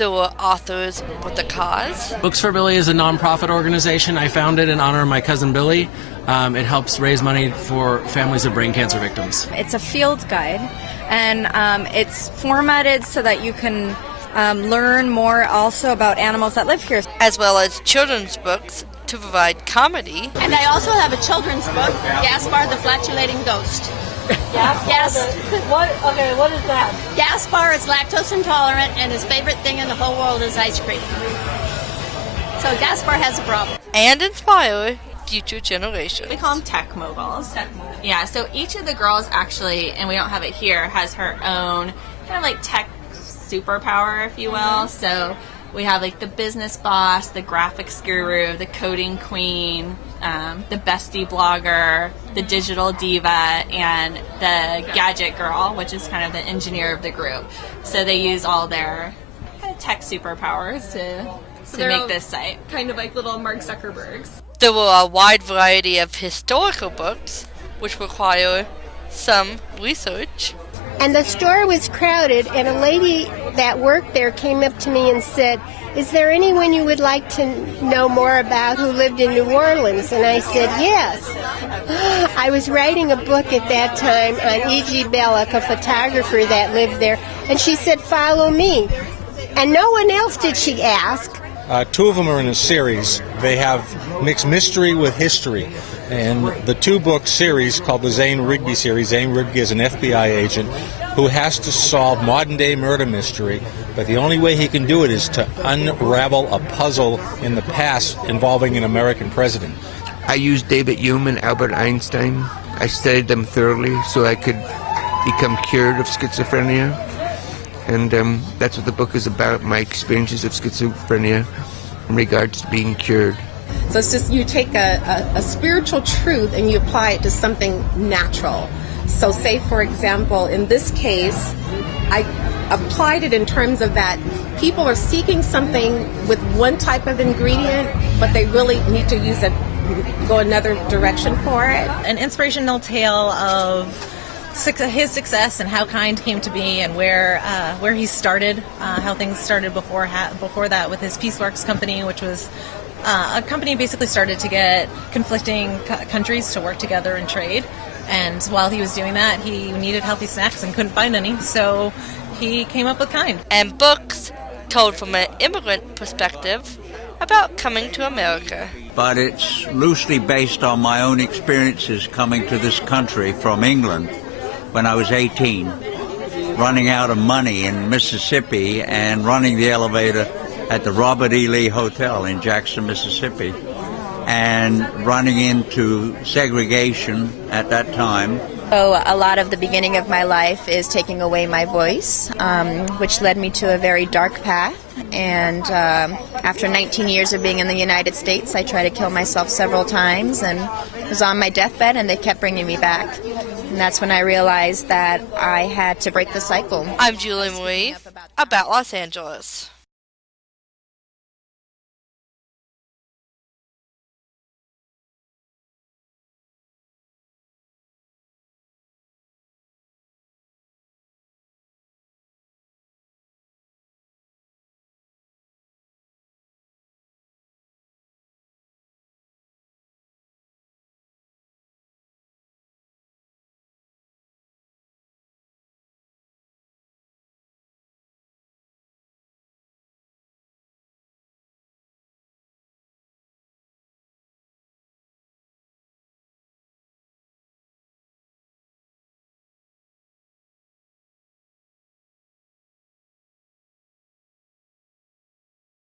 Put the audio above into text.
There were authors with a cause. Books for Billy is a nonprofit organization. I founded in honor of my cousin Billy. It helps raise money for families of brain cancer victims. It's a field guide, and it's formatted so that you can learn more also about animals that live here. As well as children's books to provide comedy. And I also have a children's book, Gaspar the Flatulating Ghost. Yes. What is that? Gaspar is lactose intolerant, and his favorite thing in the whole world is ice cream. So Gaspar has a problem. And inspire future generations. We call them tech moguls. Yeah, so each of the girls actually, and we don't have it here, has her own kind of like tech superpower, if you will. So we have like the business boss, the graphics guru, the coding queen, the bestie blogger, the digital diva, and the gadget girl, which is kind of the engineer of the group. So they use all their kind of tech superpowers to make this site. Kind of like little Mark Zuckerbergs. There were a wide variety of historical books, which require some research. And the store was crowded, and a lady that worked there came up to me and said, "Is there anyone you would like to know more about who lived in New Orleans?" And I said, "Yes." I was writing a book at that time on E.G. Belloc, a photographer that lived there, and she said, "Follow me." And no one else did she ask. Two of them are in a series. They have mixed mystery with history. And the two-book series called the Zane Rigby series. Zane Rigby is an FBI agent who has to solve modern-day murder mystery, but the only way he can do it is to unravel a puzzle in the past involving an American president. I used David Hume and Albert Einstein. I studied them thoroughly so I could become cured of schizophrenia. And that's what the book is about, my experiences of schizophrenia in regards to being cured. So it's just you take a spiritual truth and you apply it to something natural. So say, for example, in this case, I applied it in terms of that people are seeking something with one type of ingredient, but they really need to go another direction for it. An inspirational tale of his success and how Kind came to be, and where he started, how things started before that with his Peaceworks company, which was a company basically started to get conflicting countries to work together and trade. And while he was doing that, he needed healthy snacks and couldn't find any, so he came up with Kind. And books told from an immigrant perspective about coming to America. But it's loosely based on my own experiences coming to this country from England when I was 18, running out of money in Mississippi and running the elevator at the Robert E. Lee Hotel in Jackson, Mississippi, and running into segregation at that time. So a lot of the beginning of my life is taking away my voice, which led me to a very dark path. And after 19 years of being in the United States, I tried to kill myself several times and was on my deathbed, and they kept bringing me back. And that's when I realized that I had to break the cycle. I'm Julie Marie, about Los Angeles.